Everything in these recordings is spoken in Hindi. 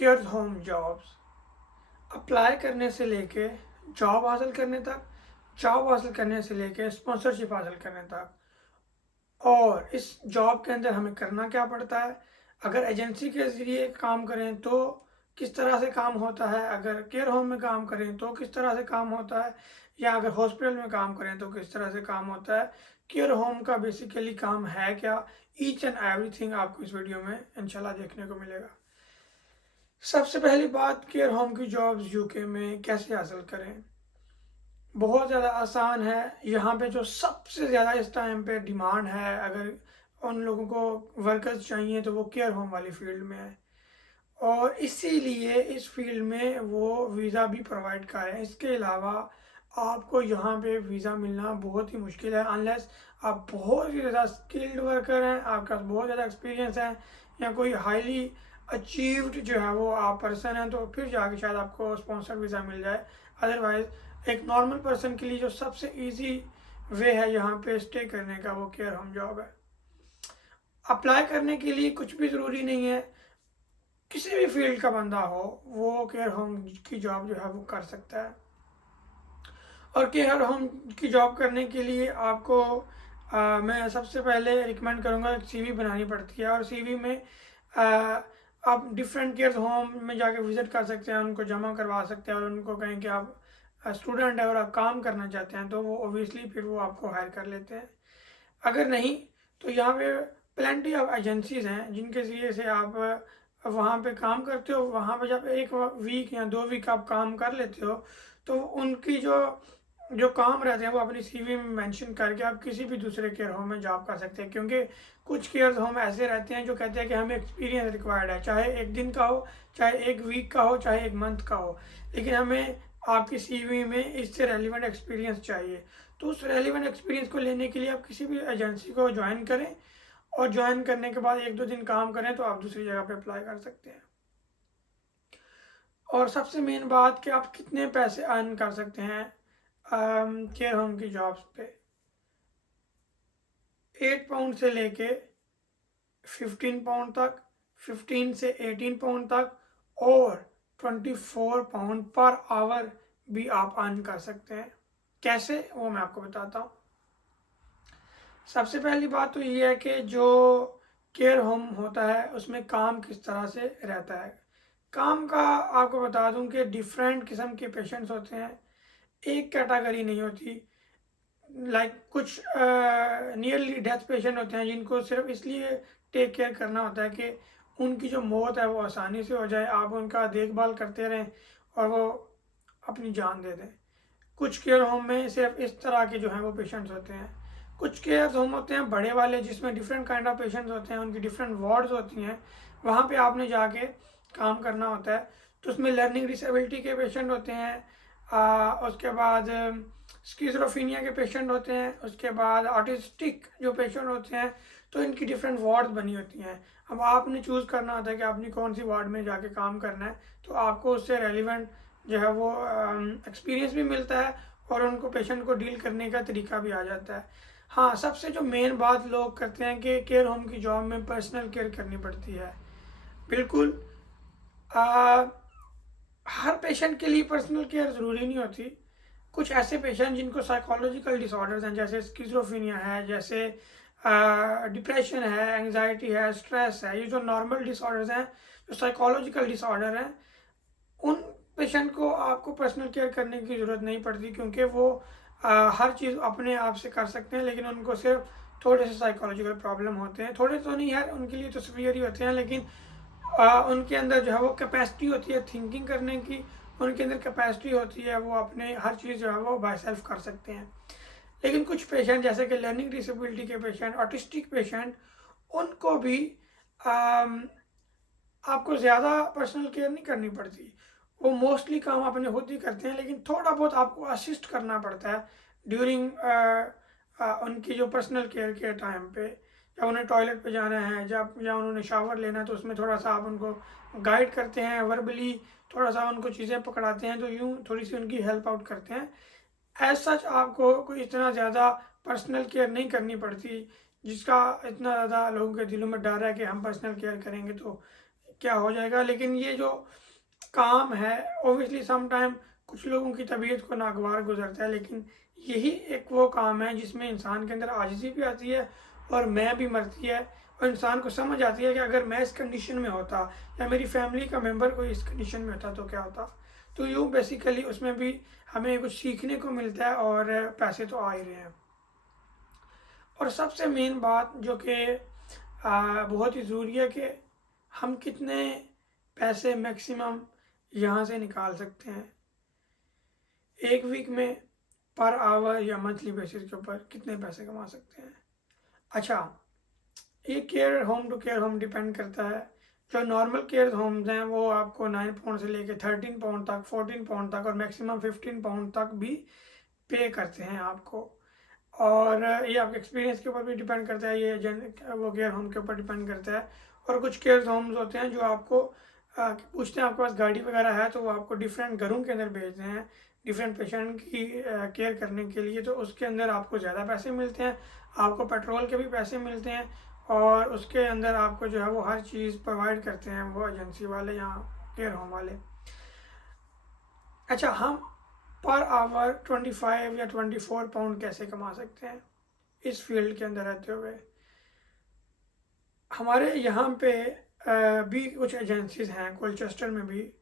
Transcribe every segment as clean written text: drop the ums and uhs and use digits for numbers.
केयर होम जॉब्स अप्लाई करने से लेके जॉब हासिल करने तक, जॉब हासिल करने से लेके स्पॉन्सरशिप हासिल करने तक। और इस जॉब के अंदर हमें करना क्या पड़ता है, अगर एजेंसी के ज़रिए काम करें तो किस तरह से काम होता है, अगर केयर होम में काम करें तो किस तरह से काम होता है, या अगर हॉस्पिटल में काम करें तो किस तरह से काम होता है। केयर होम का बेसिकली काम है क्या, ईच एंड एवरीथिंग आपको इस वीडियो में इंशाल्लाह देखने को मिलेगा। सबसे पहली बात, केयर होम की जॉब्स यूके में कैसे हासिल करें। बहुत ज़्यादा आसान है। यहाँ पे जो सबसे ज़्यादा इस टाइम पे डिमांड है, अगर उन लोगों को वर्कर्स चाहिए तो वो केयर होम वाली फील्ड में है। और इसीलिए इस फील्ड में वो वीज़ा भी प्रोवाइड कर रहे हैं। इसके अलावा आपको यहाँ पे वीज़ा मिलना बहुत ही मुश्किल है, अनलेस आप बहुत ही ज़्यादा स्किल्ड वर्कर हैं, आपके पास बहुत ज़्यादा एक्सपीरियंस है, या कोई हाईली अचीव्ड जो है वो आप पर्सन हैं, तो फिर जाके शायद आपको स्पॉन्सर वीज़ा मिल जाए। अदरवाइज एक नॉर्मल पर्सन के लिए जो सबसे ईजी वे है यहाँ पे स्टे करने का, वो केयर होम जॉब है। अप्लाई करने के लिए कुछ भी ज़रूरी नहीं है, किसी भी फील्ड का बंदा हो वो केयर होम की जॉब जो है वो कर सकता है। और केयर होम की जॉब करने के लिए आपको मैं सबसे पहले रिकमेंड करूँगा, एक सीवी बनानी पड़ती है। और सीवी में आ, आप डिफरेंट केयर होम में जाके विज़िट कर सकते हैं, उनको जमा करवा सकते हैं, और उनको कहें कि आप स्टूडेंट है और आप काम करना चाहते हैं, तो वो ओबियसली फिर वो आपको हायर कर लेते हैं। अगर नहीं तो यहाँ पे प्लेंटी ऑफ एजेंसीज हैं जिनके ज़रिए से आप वहाँ पे काम करते हो। वहाँ पे जब एक वीक या 2 वीक आप काम कर लेते हो, तो उनकी जो जो काम रहते हैं वो अपनी सीवी में मेंशन करके आप किसी भी दूसरे केयर होम में जॉब कर सकते हैं। क्योंकि कुछ केयर होम ऐसे रहते हैं जो कहते हैं कि हमें एक्सपीरियंस रिक्वायर्ड है, चाहे एक दिन का हो, चाहे एक वीक का हो, चाहे एक मंथ का हो, लेकिन हमें आपकी सीवी में इससे रेलिवेंट एक्सपीरियंस चाहिए। तो उस रेलिवेंट एक्सपीरियंस को लेने के लिए आप किसी भी एजेंसी को ज्वाइन करें, और ज्वाइन करने के बाद 1-2 दिन काम करें तो आप दूसरी जगह पे अप्लाई कर सकते हैं। और सबसे मेन बात कि आप कितने पैसे अर्न कर सकते हैं केयर होम की जॉब्स पे। 8 पाउंड से लेके 15 पाउंड तक, 15 से 18 पाउंड तक, और 24 पाउंड पर आवर भी आप अर्न कर सकते हैं। कैसे, वो मैं आपको बताता हूँ। सबसे पहली बात तो ये है कि जो केयर होम होता है उसमें काम किस तरह से रहता है। काम का आपको बता दूं कि डिफरेंट किस्म के पेशेंट्स होते हैं, एक कैटेगरी नहीं होती। कुछ नियरली डेथ पेशेंट होते हैं जिनको सिर्फ इसलिए टेक केयर करना होता है कि उनकी जो मौत है वो आसानी से हो जाए, आप उनका देखभाल करते रहें और वो अपनी जान दे दें। कुछ केयर होम में सिर्फ इस तरह के जो हैं वो पेशेंट्स होते हैं। कुछ केयर होम होते हैं बड़े वाले जिसमें डिफरेंट काइंड ऑफ पेशेंट्स होते हैं, उनकी डिफरेंट वार्ड्स होती हैं, वहाँ पे आपने जाके काम करना होता है। तो उसमें लर्निंग डिसेबिलिटी के पेशेंट होते हैं, उसके बाद स्किज़ोफ्रेनिया के पेशेंट होते हैं, उसके बाद ऑटिस्टिक जो पेशेंट होते हैं। तो इनकी डिफरेंट वार्ड बनी होती हैं। अब आपने चूज़ करना होता है कि आपने कौन सी वार्ड में जाके काम करना है, तो आपको उससे रेलिवेंट जो है वो एक्सपीरियंस भी मिलता है, और उनको पेशेंट को डील करने का तरीका भी आ जाता है। हाँ, सबसे जो मेन बात लोग करते हैं कि केयर होम की जॉब में पर्सनल केयर करनी पड़ती है। बिल्कुल, आ, हर पेशेंट के लिए पर्सनल केयर ज़रूरी नहीं होती। कुछ ऐसे पेशेंट जिनको साइकोलॉजिकल डिसऑर्डर्स हैं, जैसे स्किज़ोफ्रेनिया है, जैसे डिप्रेशन है, एंजाइटी है, स्ट्रेस है, ये जो नॉर्मल डिसऑर्डर्स हैं, जो साइकोलॉजिकल डिसऑर्डर हैं, उन पेशेंट को आपको पर्सनल केयर करने की ज़रूरत नहीं पड़ती, क्योंकि वो हर चीज़ अपने आप से कर सकते हैं। लेकिन उनको सिर्फ थोड़े से साइकोलॉजिकल प्रॉब्लम होते हैं, थोड़े तो नहीं है, उनके लिए तो सीवियर ही होते हैं, लेकिन उनके अंदर जो है वो कैपेसिटी होती है थिंकिंग करने की, उनके अंदर कैपेसिटी होती है, वो अपने हर चीज़ जो है वो बाय सेल्फ कर सकते हैं। लेकिन कुछ पेशेंट जैसे कि लर्निंग डिसेबिलिटी के पेशेंट, ऑटिस्टिक पेशेंट, उनको भी आम, आपको ज़्यादा पर्सनल केयर नहीं करनी पड़ती। वो मोस्टली काम अपने खुद ही करते हैं, लेकिन थोड़ा बहुत आपको असिस्ट करना पड़ता है ड्यूरिंग उनकी जो पर्सनल केयर के टाइम पे। जब उन्हें टॉयलेट पे जाना है, जब या उन्होंने शावर लेना है, तो उसमें थोड़ा सा आप उनको गाइड करते हैं, वर्बली थोड़ा सा उनको चीज़ें पकड़ाते हैं, तो यूँ थोड़ी सी उनकी हेल्प आउट करते हैं। एज सच आपको कोई इतना ज़्यादा पर्सनल केयर नहीं करनी पड़ती, जिसका इतना ज़्यादा लोगों के दिलों में डर है कि हम पर्सनल केयर करेंगे तो क्या हो जाएगा। लेकिन ये जो काम है ओबियसली सम टाइम कुछ लोगों की तबीयत को नागवार गुजरता है, लेकिन यही एक वो काम है जिसमें इंसान के अंदर आजिज़ी भी आती है और मैं भी मरती है, और इंसान को समझ आती है कि अगर मैं इस कंडीशन में होता या मेरी फैमिली का मेम्बर कोई इस कंडीशन में होता तो क्या होता। तो यूँ बेसिकली उसमें भी हमें कुछ सीखने को मिलता है और पैसे तो आ ही रहे हैं। और सबसे मेन बात जो कि बहुत ही ज़रूरी है कि हम कितने पैसे मैक्सिमम यहाँ से निकाल सकते हैं एक वीक में, पर आवर या मंथली बेसिस के ऊपर कितने पैसे कमा सकते हैं। अच्छा, ये care home to care home depend करता है। जो नॉर्मल केयर होम्स हैं वो आपको 9 पाउंड से लेके 13 पाउंड तक, 14 पाउंड तक और मैक्सिमम 15 पाउंड तक भी पे करते हैं आपको। और ये आपके एक्सपीरियंस के ऊपर भी डिपेंड करता है, ये वो केयर होम के ऊपर डिपेंड करता है। और कुछ केयर होम्स होते हैं जो आपको पूछते हैं आपके पास गाड़ी वगैरह है, तो वो आपको डिफरेंट घरों के अंदर भेजते हैं डिफरेंट पेशेंट की केयर करने के लिए। तो उसके अंदर आपको ज़्यादा पैसे मिलते हैं, आपको पेट्रोल के भी पैसे मिलते हैं, और उसके अंदर आपको जो है वो हर चीज़ प्रोवाइड करते हैं वो एजेंसी वाले या केयर होम वाले। अच्छा, हम पर आवर 25 या 24 पाउंड कैसे कमा सकते हैं इस फील्ड के अंदर रहते हुए। हमारे यहाँ पे भी कुछ एजेंसीज़ हैं कोलचेस्टर में भी,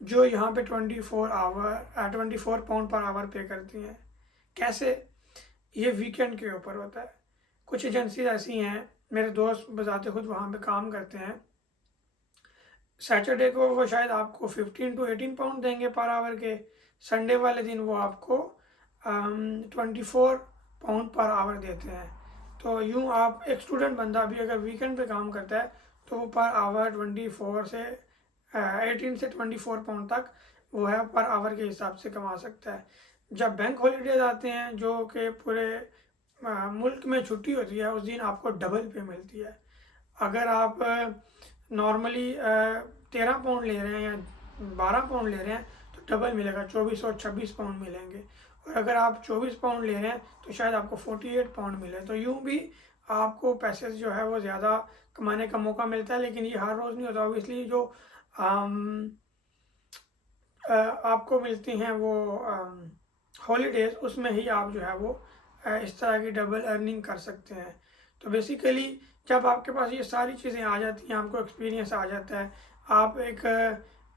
जो यहाँ पे 24 पाउंड पर आवर पे करती हैं। कैसे? ये वीकेंड के ऊपर होता है। कुछ एजेंसीज ऐसी हैं, मेरे दोस्त बजाते खुद वहाँ पे काम करते हैं, सैटरडे को वो शायद आपको 15 to 18 पाउंड देंगे पर आवर के, संडे वाले दिन वो आपको 24 पाउंड पर आवर देते हैं। तो यूँ आप एक स्टूडेंट बंदा भी अगर वीकेंड पे काम करता है तो वो पर आवर 24 से 18 से 24 पाउंड तक वो है पर आवर के हिसाब से कमा सकता है। जब बैंक हॉलीडेज आते हैं जो कि पूरे मुल्क में छुट्टी होती है, उस दिन आपको डबल पे मिलती है। अगर आप नॉर्मली 13 पाउंड ले रहे हैं या 12 पाउंड ले रहे हैं तो डबल मिलेगा, 24 और 26 पाउंड मिलेंगे। और अगर आप 24 पाउंड ले रहे हैं तो शायद आपको 48 पाउंड मिले। तो यूँ भी आपको पैसे जो है वो ज़्यादा कमाने का मौका मिलता है, लेकिन ये हर रोज़ नहीं होता। ऑब्वियसली जो आपको मिलती हैं वो हॉलीडेज़, उसमें ही आप जो है वो इस तरह की डबल अर्निंग कर सकते हैं। तो बेसिकली जब आपके पास ये सारी चीज़ें आ जाती हैं, आपको एक्सपीरियंस आ जाता है, आप एक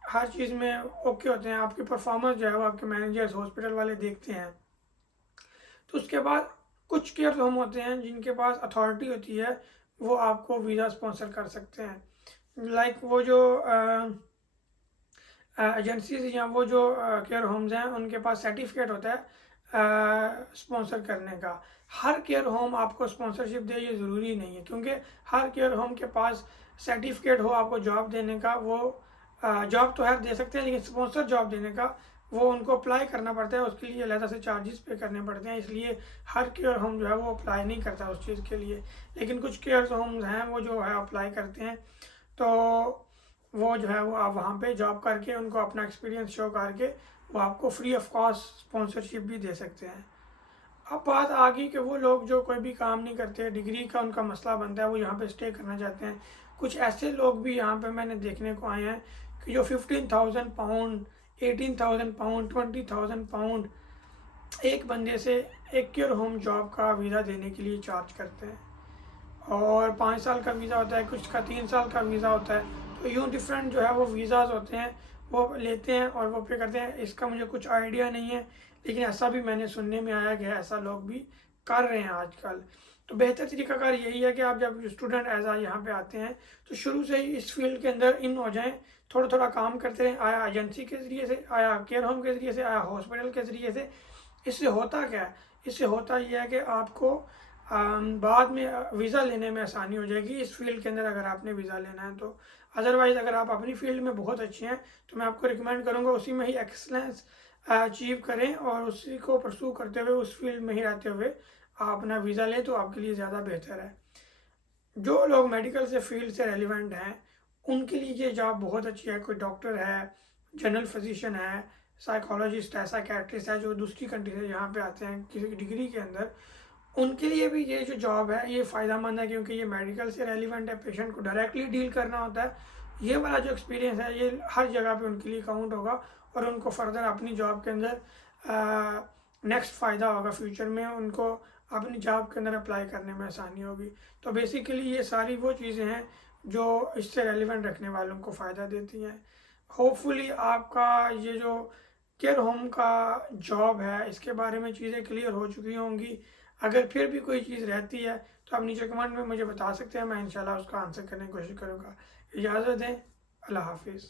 हर चीज़ में ओके होते हैं, आपकी परफॉर्मेंस जो है वो आपके मैनेजर्स हॉस्पिटल वाले देखते हैं, तो उसके बाद कुछ केयर होम होते हैं जिनके पास अथॉरिटी होती है, वो आपको वीज़ा स्पॉन्सर कर सकते हैं। लाइक वो जो एजेंसीज या वो जो केयर होम्स हैं उनके पास सर्टिफिकेट होता है स्पॉन्सर करने का। हर केयर होम आपको स्पॉन्सरशिप दे ये ज़रूरी नहीं है, क्योंकि हर केयर होम के पास सर्टिफिकेट हो आपको जॉब देने का, वो जॉब तो हर दे सकते हैं, लेकिन स्पॉन्सर जॉब देने का वो उनको अप्लाई करना पड़ता है, उसके लिए अलग से चार्जेस पे करने पड़ते हैं। इसलिए हर केयर होम जो है वो अप्लाई नहीं करता उस चीज़ के लिए, लेकिन कुछ केयर होम्स हैं वो जो है अप्लाई करते हैं। तो वो जो है वो आप वहाँ पे जॉब करके उनको अपना एक्सपीरियंस शो करके वो आपको फ्री ऑफ कॉस्ट स्पॉन्सरशिप भी दे सकते हैं। अब बात आ गई कि वो लोग जो कोई भी काम नहीं करते, डिग्री का उनका मसला बनता है, वो यहाँ पे स्टे करना चाहते हैं। कुछ ऐसे लोग भी यहाँ पे मैंने देखने को आए हैं कि जो 15,000 पाउंड, 18,000 पाउंड, 20,000 पाउंड एक बंदे से एक केयर होम जॉब का वीज़ा देने के लिए चार्ज करते हैं। और 5 साल का वीज़ा होता है, कुछ का 3 साल का वीज़ा होता है। तो यूँ डिफरेंट जो है वो वीज़ाज़ होते हैं, वो लेते हैं और वो पे करते हैं। इसका मुझे कुछ आइडिया नहीं है, लेकिन ऐसा भी मैंने सुनने में आया कि ऐसा लोग भी कर रहे हैं आजकल। तो बेहतर तरीकाकार यही है कि आप जब स्टूडेंट एज यहाँ पे आते हैं तो शुरू से ही इस फील्ड के अंदर इन हो जाएं, थोड़ा थोड़ा काम करते रहें, आया एजेंसी के ज़रिए से, आया केयर होम के ज़रिए से, आया हॉस्पिटल के ज़रिए से। इससे होता क्या है? इससे होता यह है कि आपको बाद में वीज़ा लेने में आसानी हो जाएगी इस फील्ड के अंदर, अगर आपने वीज़ा लेना है तो। अदरवाइज़ अगर आप अपनी फील्ड में बहुत अच्छे हैं तो मैं आपको रिकमेंड करूँगा उसी में ही एक्सलेंस अचीव करें और उसी को परसू करते हुए उस फील्ड में ही रहते हुए आप अपना वीज़ा लें, तो आपके लिए ज़्यादा बेहतर है। जो लोग मेडिकल से फील्ड से रेलिवेंट हैं उनके लिए ये जॉब बहुत अच्छी है। कोई डॉक्टर है, जनरल फिजिशियन है, साइकोलॉजिस्ट है, साइकेट्रिस्ट है, जो दूसरी कंट्री से यहाँ पे आते हैं किसी डिग्री के अंदर, उनके लिए भी ये जो जॉब है ये फ़ायदा मंद है, क्योंकि ये मेडिकल से रेलिवेंट है, पेशेंट को डायरेक्टली डील करना होता है। ये वाला जो एक्सपीरियंस है ये हर जगह पे उनके लिए काउंट होगा और उनको फर्दर अपनी जॉब के अंदर नेक्स्ट फ़ायदा होगा, फ्यूचर में उनको अपनी जॉब के अंदर अप्लाई करने में आसानी होगी। तो बेसिकली ये सारी वो चीज़ें हैं जो इससे रेलिवेंट रखने वालों को फ़ायदा देती हैं। होपफुली आपका ये जो केयर होम का जॉब है इसके बारे में चीज़ें क्लियर हो चुकी होंगी। अगर फिर भी कोई चीज़ रहती है तो आप नीचे कमेंट में मुझे बता सकते हैं, मैं इंशाल्लाह उसका आंसर करने की कोशिश करूँगा। इजाज़त दें, अल्लाह हाफिज़।